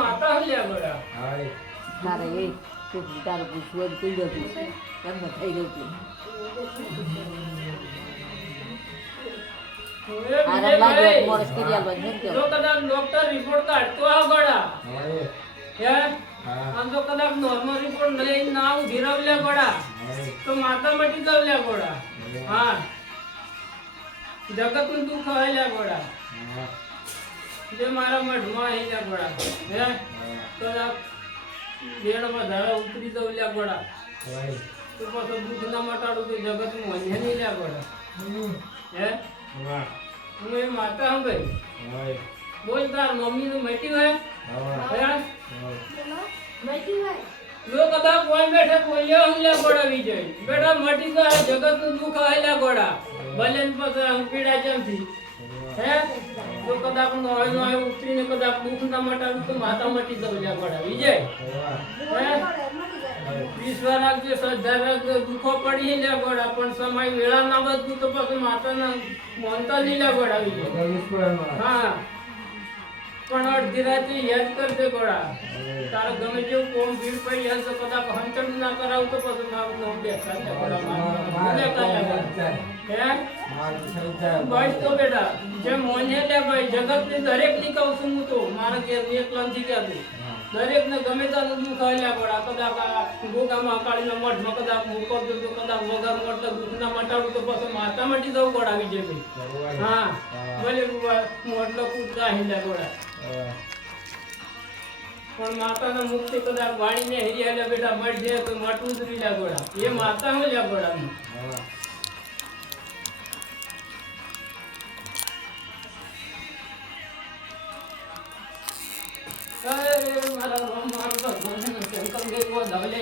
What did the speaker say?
માતા હું લ્યા ગોડા હાય મારે એ છોકરી તારું પૂછવું કહી દઉં એમને થઈ રહ્યું છે જો કદાચ ડોક્ટર રિપોર્ટ કાઢતો આ ગોડા હાય હે હા આમ તો કદાચ નોર્મલ રિપોર્ટ લઈને ના ઉભી રહવ્યા ગોડા હાય તો માતા મટી ગવ્યા ગોડા હા જગત નું દુઃખ હલ્યા ગોડા હા જે મારા મઢમાં હેલ્યા ગોડા હે કદાચ બેડમાં ધારા ઉતરી દવ્યા ગોડા હાય તો પછી દુઃખ ના મટાડું તો જગત માં નહીં લ્યા ગોડા હે વાહ હું એ માતા હમ ભાઈ હાય બોલ તાર મમ્મી નું મટી હોય હા હે લો કદાચ કોઈ બેઠે કોઈ હું લ્યા ગોડા વિજય બેટા મટી ગયા જગત નું દુઃખ હલ્યા ગોડા ભલે પછી હું પીડા ચમથી હે તો કદાચ નો ઉતરીને કદાચ દુઃખ ના મટાડું તો માતા મટી દવ્યા ગોડા વિજય હે ઈશ્વર રાખજે શ્રદ્ધા રાખજે દુઃખો પડી લે ગોડા પણ સમય વેળા ના બધું તો પછી માતાના મોનતા નહીં લે ગોડા વિજય હા પણ અડધી રાતે યાદ કરજે ગોડા તારે ગમે જેવું કોમ ભીડ પડી જાય તો કદાચ હંચડ ના કરાવું તો પછી મારું નામ દેખાય ગોડા હે બસ તો બેટા જે મોને લે ભાઈ જગત ની દરેક ની કહું છું હું તો મારા ઘેર ની એકલા નથી કહેતું દરેક ને ગમે તાનું દુઃખ હલ્યા ગોડા કદાચ ગોગામાં અકાળીના મઠમાં કદાચ મૂકો તો કદાચ વગર મોટો દુઃખ ના મટાડું તો પછી માતા મટી દઉં ગોડા વિજયભાઈ હા ભલે મોટલો કૂદતા હિલ્યા ગોડા પણ માતાના મુક્તિ કદાચ વાણીને હેરી હાલ્યા બેટા મટ જાય તો મટવું જ લ્યા ગોડા એ માતા હું લ્યા ગોડા મારા મારો તો શંકર દેવ ધવલે